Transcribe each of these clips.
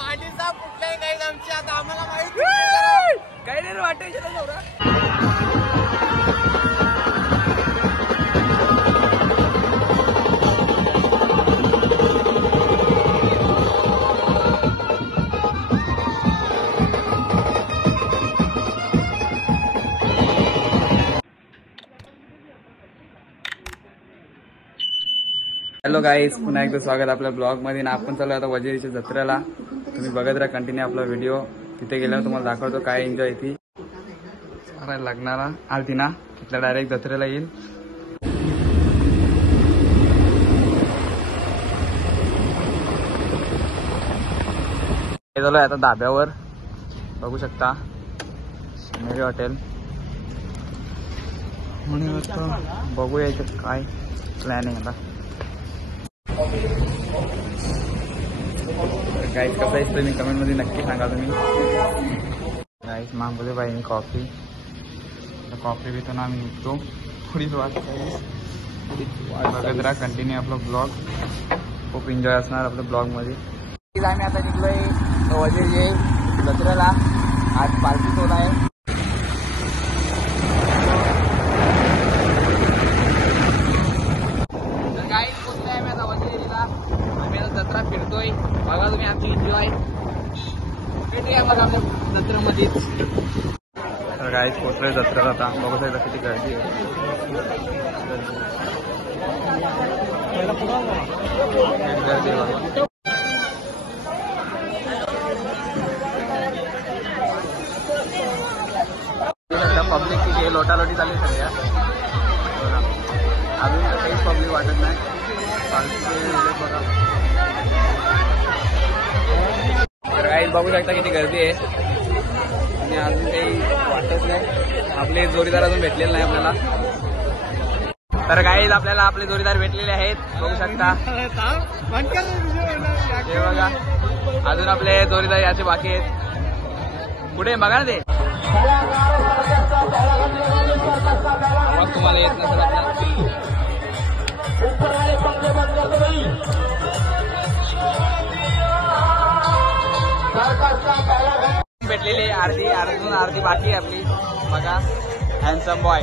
पाणीचा कुठल्याही गाईड आमची आता आम्हाला माहिती काही नाही वाटायचं ना नवरा. हॅलो गाईज, पुन्हा एकदा स्वागत आपल्या ब्लॉग मध्ये. ना आपण चालू आता वजेरीच्या जत्रेला. तुम्ही बघत राहा कंटिन्यू आपला व्हिडिओ. तिथे गेल्यावर तुम्हाला दाखवतो काय एन्जॉय ती लग्नाला आलती ना, तिथल्या डायरेक्ट जत्रेला येईल. झालोय आता धाब्यावर, बघू शकता मेरी हॉटेल. म्हणून आता बघूया याच्यात काय प्लॅनिंग. आता गाईज कसं आहे तुम्ही कमेंट मध्ये नक्की सांगा. तुम्ही गाईज मागवले बाईने कॉफी पितो ना आम्ही निघतो. थोडीच वाट बघत राहा कंटिन्यू आपला ब्लॉग. खूप एन्जॉय असणार आपल्या ब्लॉग मध्ये. आम्ही आता निघलोय वजेरी जत्रेला. आज पार्टी सोला आहे. जत्रा फिरतोय बघा तुम्ही आमची एन्जॉय. भेटूया मग आपल्या जत्रेमध्येच. तर गाईज पोचलोय जत्रेला आता. बघू शकता किती गर्दी आहे. गर्दी बघा. पब्लिक किती लोटालोटी चालू आहे सध्या. अजून काहीच पब्लिक वाटत नाही. तर गाईज बघू शकता किती गर्दी आहे. आणि अजून काही वाटत नाही. आपले जोडीदार अजून भेटलेले नाही आपल्याला. तर गाईज आपल्याला आपले जोडीदार भेटलेले आहेत, बघू शकता. हे बघा अजून आपले जोडीदार याचे बाकी आहेत. कुठे बघा ना ते. तुम्हाला येत नसेल भेटलेली अर्धी बाकी आहे आपली. बघा हॅन्डसम बॉय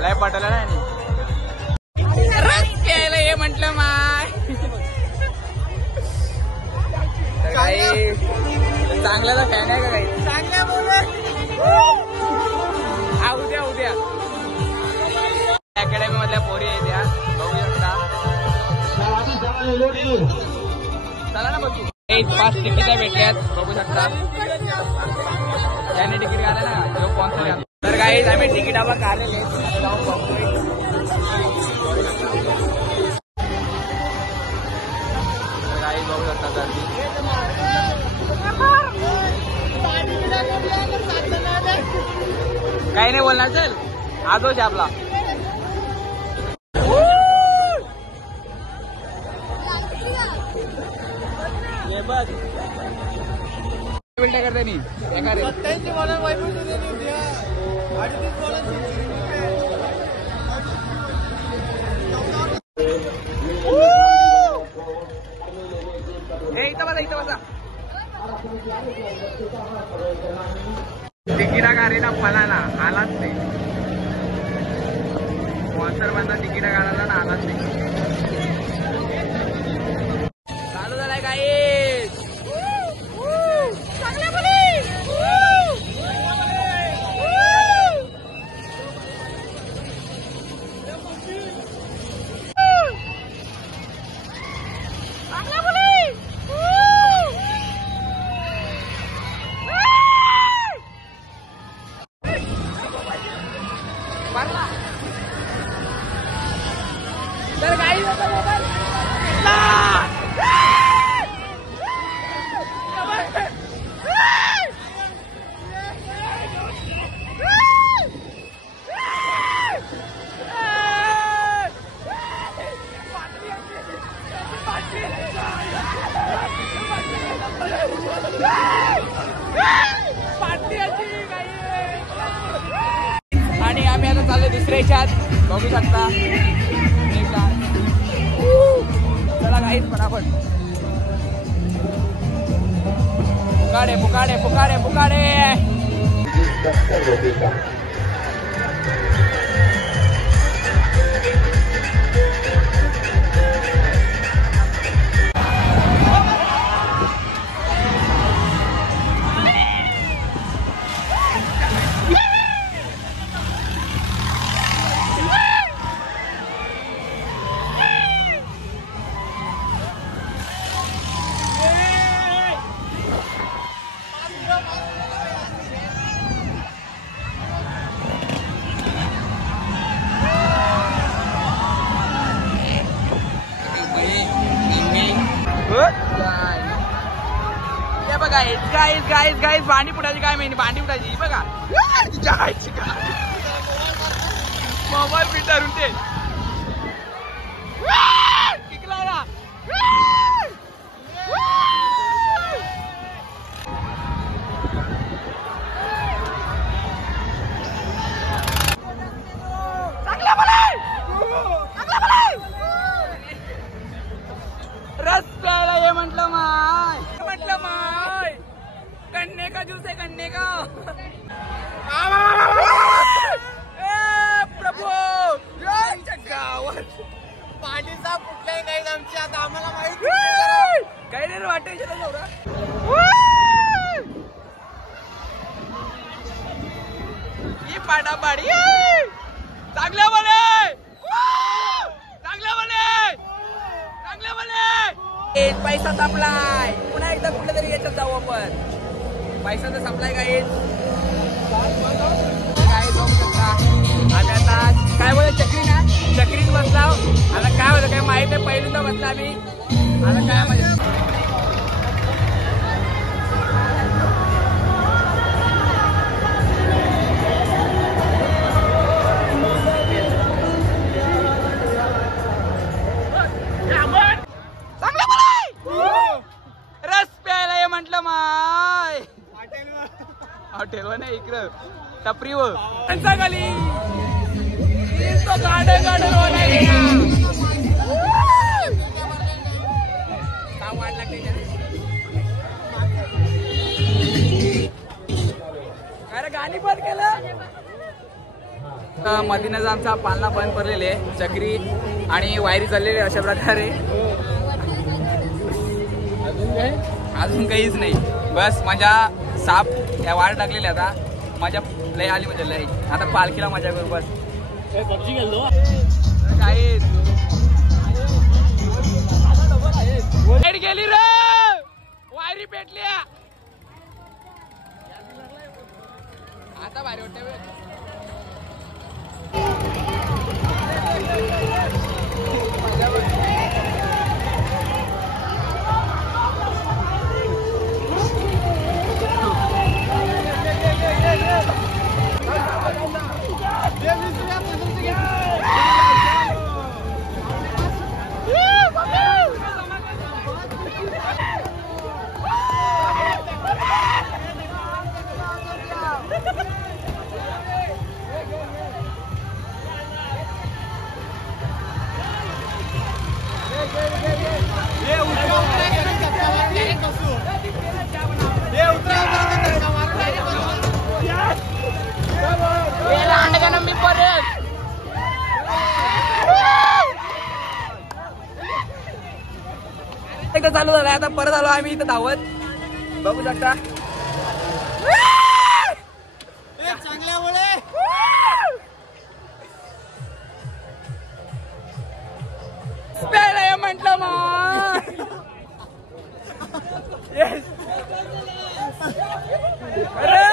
लय पटलं नाही केलं हे म्हटलं माय. काही चांगल्याला फॅन आहे का काही चांगल्या बोल. उद्या अकॅडमी मधल्या पोरी आहे त्या, बघू शकता. चला ना बघू. 5 तिकीट भेटल्यात, बघू शकता. त्याने तिकीट काढलं ना जो कोणता. तर काही आम्ही तिकीटावर काढलेले काही बघू शकता. गर्दी काही नाही बोलणार. चल आजोच आपला बिल्टा करते नाही एका रे. इथं बसा. तिकिटा काढायला फलाना आलाच नाही. स्पॉन्सर बंदा तिकिटा काढायला ना आलाच नाही. चालू झालाय काय. तर काही आणि आम्ही आता चाललो दुसऱ्या ह्याच्यात, बघू शकता. चला काहीच पण आपण पुकाडे पुकाडे पुकाडे पुकाडे गाईस गाईस गाईस भांडी फुटायची काय माहिती भांडी फुटायची बघा मोबाईल फिटरून ते रस प्यायला ये म्हटलं माय गन्ने का जूस है गन्ने का प्रभू गावात पाणी साफ कुठल्याही गाईड आमची आता आम्हाला माहिती काही नाही वाटायचं ना नवरा ही पाडापाडी चांगल्या म्हणे चांगल्या म्हणे चांगल्या म्हणे पैसा संपलाय पुन्हा एकदा कुठल्या तरी याच्यात जाऊ आपण पैसा तर संपलाय का येत काय जाऊ शकता आम्ही आता काय बोल चक्री ना चक्रीत बसला आता काय होतं काय माहित आहे पहिल्यांदा बसला आम्ही आता काय माहिती हॉटेलवर नाही इकडं टपरीवर खाली तो गार्डन गार्डन अरे गाणी बंद केलं मधीनच आमचा पालना बंद पडलेले चक्री आणि वायरी चाललेली अशा प्रकारे अजून काहीच नाही बस माझ्या साप या वाढ टाकलेल्या आता माझ्या लय आली म्हणजे लय आता पालखीला मजा करू बस पबजी गेलो काय गेली रे वायरी पेटली आता भारी वाटते एकदा चालू झालाय आता परत आलो आम्ही इथं धावत बघू शकता चांगल्यामुळे म्हंटल मग अरे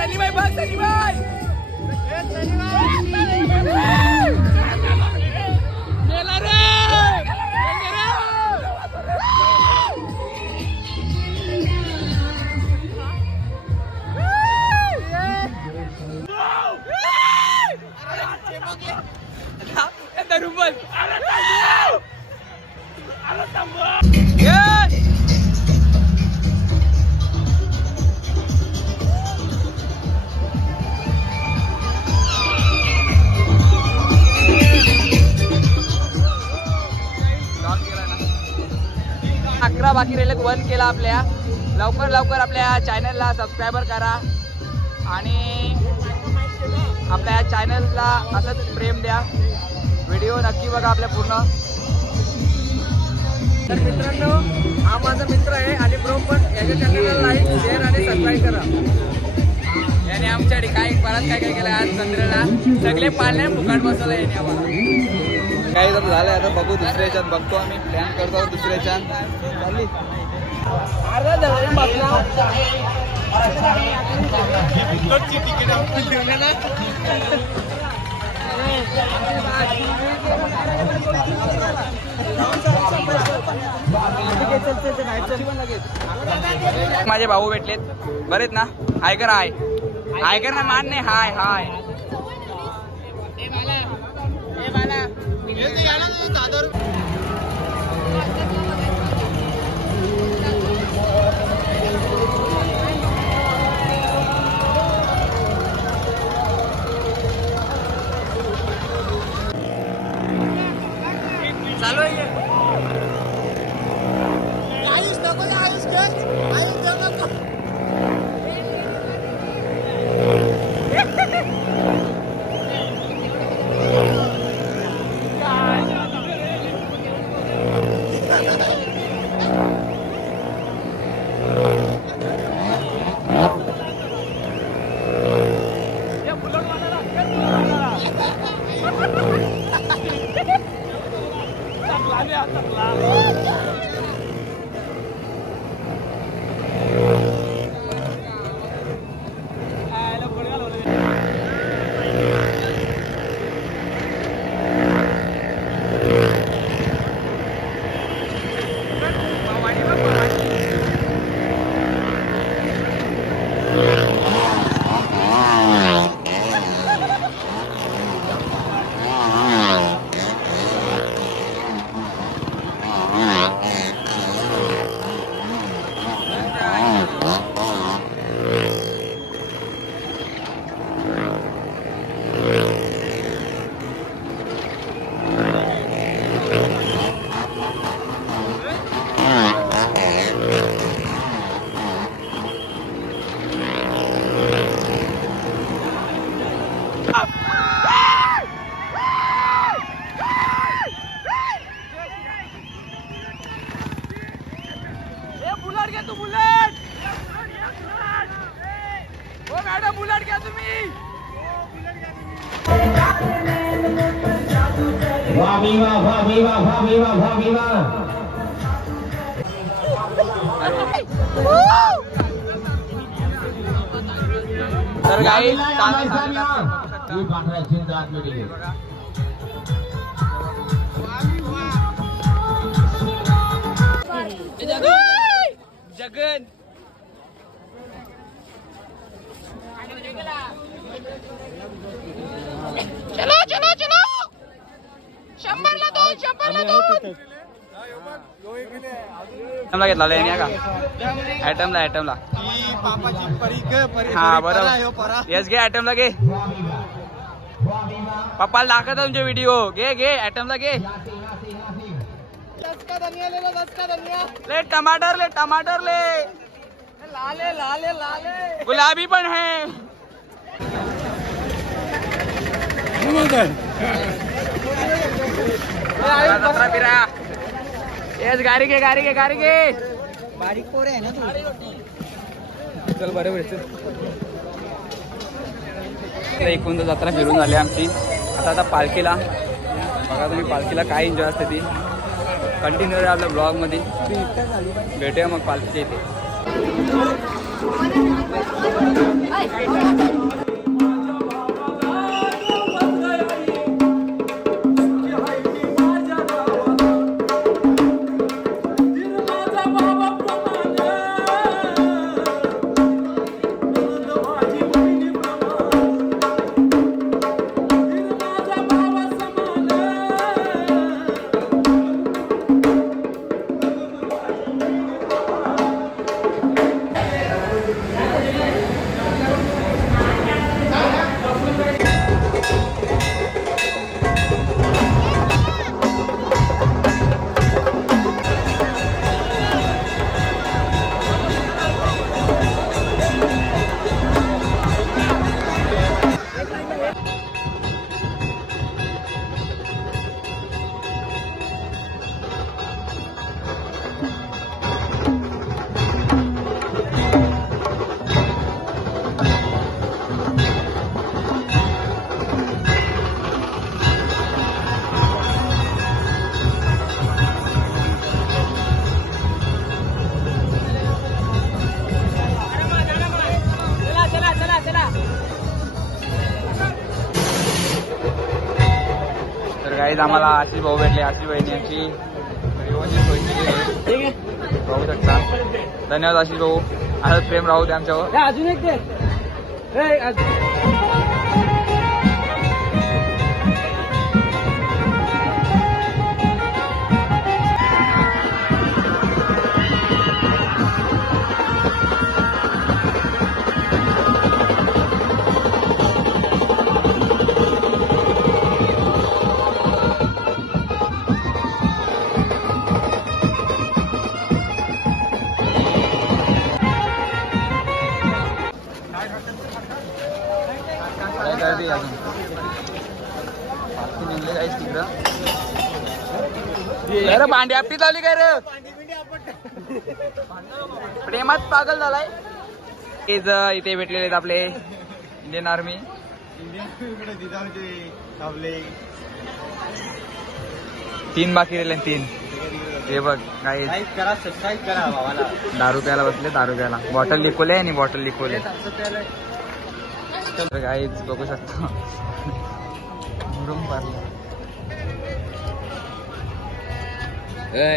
सनी भाई बघ सनी भाई गेला रे रुबल 11 बाकी राहिलेत 1 केला आपल्या. लवकर आपल्या चॅनलला सबस्क्रायबर करा आणि आपल्या या चॅनलला असंच प्रेम द्या. व्हिडिओ नक्की बघा आपल्या पूर्ण. तर मित्रांनो हा माझा मित्र आहे आणि ब्रो पण याच्या चॅनलला लाईक शेअर आणि सबस्क्राईब करा. याने आमच्यासाठी काय काय केलं आज चंद्रला सगळे पाळणे फुकाट बसवलं याने आम्हाला. काही तर झालंय आता बघू दुसऱ्या याच्यात बघतो आम्ही प्लॅन करतो दुसऱ्या याच्यात चालली. माझे भाऊ भेटलेत बरेत ना. आयकर आयकर ना मान नाही. हाय हाय चालू आहे. आयुष नको ना, आयुष खेळ, आयुष देऊ नको. बुलेट घ्या तुम्ही. तर काही जगन चलो चलो चलो 100ला 2 आयटमला घेतला याने का आयटमला हा बरोबर. येस घे आयटमला घे. पप्पाला दाखवतो तुमचे व्हिडिओ. घे आयटमला घे. ले टमाटर ले लाले गुलाबी पण है. येस गाडी घे बारीक पोरे आहे ना तू. चल बरोबर. एकूण जत्रा फिरून झाली आमची. आता पालखीला बघा तुम्ही पालखीला काय एन्जॉय असते ती. कंटिन्यू आहे आपल्या ब्लॉग मध्ये. भेटूया मग पालखीच्या इथे. काहीच आम्हाला आशिष भाऊ भेटले, आशिष बहिणी यांची जेवणची सोय केली आहे. पाहू शकता. धन्यवाद आशिष भाऊ, असंच प्रेम राहू दे आमच्यावर. अजून एक दे. काय करते अजून निघले काहीच तिकडं. अरे भांडी आपली चालली काय रे, प्रेमात पागल झालाय. इथे भेटलेले आहेत आपले इंडियन आर्मी. तीन बाकी राहिले, 3. हे बघ काही करा, सबस्क्राईब करा भावाला. दारू प्यायला बसले, दारू प्यायला बॉटल लिखवले आणि बॉटल लिखवले. तर काहीच बघू शकतो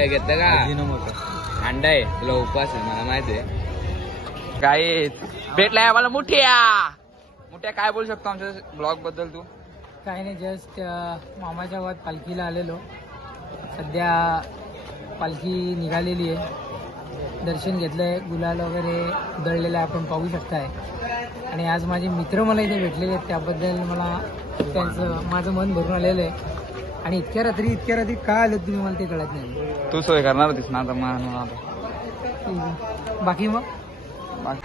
घेतलं का अंडा आहे तुला, उपवास आहे मला माहिती आहे. काहीच भेटलाय आम्हाला. मुठ्या काय बोलू शकतो आमच्या ब्लॉग बद्दल तू? काही नाही, जस्ट मामाच्या गावात पालखीला आलेलो. सध्या पालखी निघालेली आहे, दर्शन घेतलंय, गुलाल वगैरे उधळलेलं आहे आपण पाहू शकताय. आणि आज माझे मित्र मला इथे भेटलेले आहेत, त्याबद्दल मला माझं मन भरून आलेलं आहे. आणि इतक्या रात्री का आलं तुम्ही मला ते कळत नाही. तू सोय करणार होतीस ना आता. बाकी मग बाकी